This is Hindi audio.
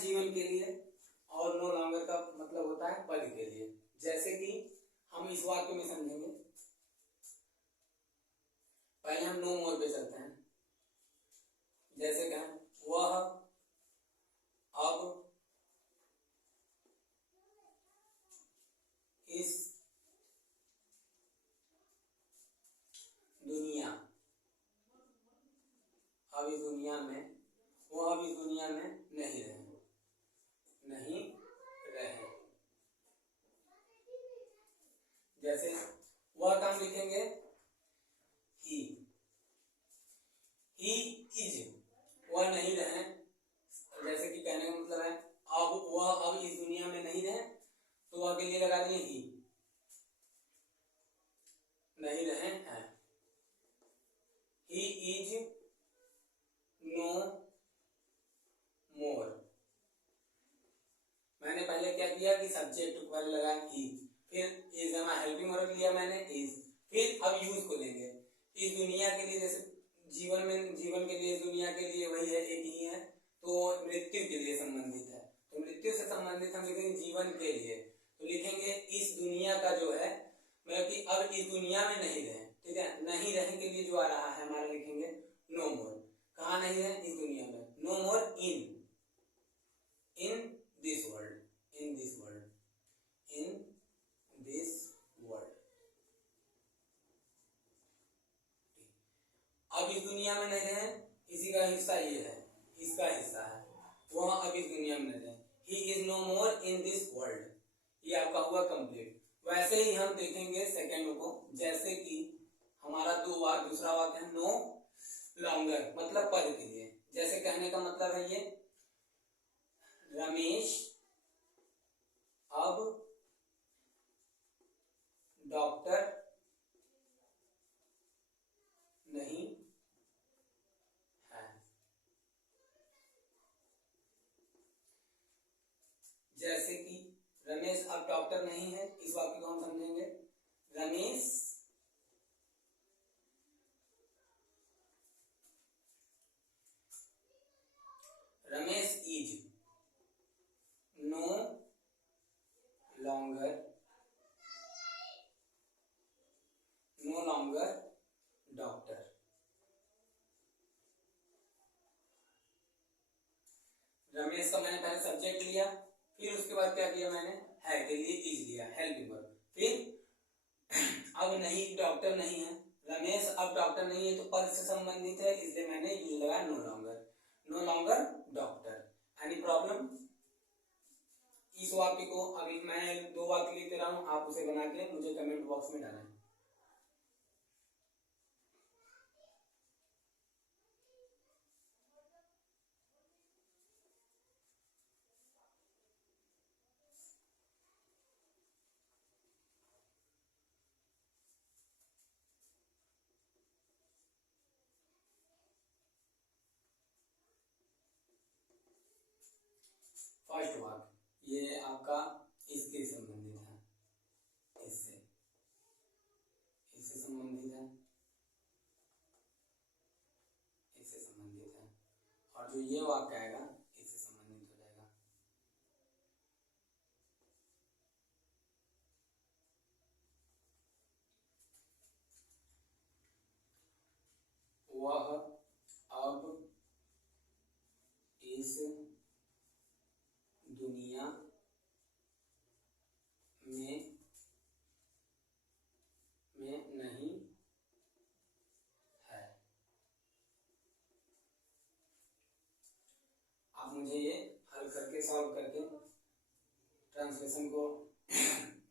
जीवन के लिए, और नो लॉन्गर का मतलब होता है पद के लिए। जैसे कि हम इस वाक्य में समझेंगे, पहले हम नो मोर पे चलते हैं। जैसे क्या, वह अब इस दुनिया, अब इस दुनिया में, वो अब इस दुनिया में नहीं रहे, नहीं रहे। जैसे वह का हम लिखेंगे ही इज, वह नहीं रहे। जैसे कि कहने का मतलब है अब वह अब इस दुनिया में नहीं रहे, तो वह के लिए लगा दिए ही, नहीं रहे हैं। ही इज नो मोर। मैंने पहले क्या किया कि सब्जेक्ट को पहले लगाया ही, फिर इज हेल्पिंग वर्ब लिया मैंने इज, फिर अब यूज को लेंगे इस दुनिया के लिए। जैसे जीवन में, जीवन के लिए, इस दुनिया के लिए वही है, एक ही है, तो मृत्यु के लिए संबंधित है, तो मृत्यु से संबंधित हम लिखेंगे जीवन के लिए, तो लिखेंगे इस दुनिया का जो है, मतलब कि अब इस दुनिया में नहीं रहे। ठीक है, नहीं रहे के लिए जो आ रहा है हमारा लिखेंगे नो मोर। कहाँ नहीं है? इस दुनिया में। No more in this world, in this world, in this world. अब इस दुनिया में नहीं रहे, इसी का हिस्सा ये है, इसका हिस्सा है, वह अब इस दुनिया में नहीं रहे। He is no more in this world, ये आपका हुआ कंप्लीट। वैसे ही हम देखेंगे सेकेंड को, जैसे कि हमारा दूसरा वाक्य है नो लॉन्गर, मतलब पद के लिए। जैसे कहने का मतलब है ये, रमेश अब डॉक्टर नहीं है। जैसे कि रमेश अब डॉक्टर नहीं है, इस वाक्य को हम समझेंगे Ramesh is no longer doctor. Ramesh का मैंने पहले सब्जेक्ट लिया, फिर उसके बाद क्या किया मैंने, है के लिए इज लिया, हेल्पिंग वर्ब। फिर अब नहीं, डॉक्टर नहीं है, रमेश अब डॉक्टर नहीं है, तो पद से संबंधित है, इसलिए मैंने यूज लगाया no longer doctor. Any problem? इस वाक्य को अभी मैं 2 वाक्य लिख रहा हूं, आप उसे बना के मुझे कमेंट बॉक्स में डालें। फर्स्ट वाक्य ये आपका इसके संबंधित है, इससे संबंधित है, इससे संबंधित है, और जो ये वाक्य आएगा इससे संबंधित हो जाएगा। वह अब इस दुनिया में नहीं है। आप मुझे ये हल करके, सॉल्व करके ट्रांसलेशन को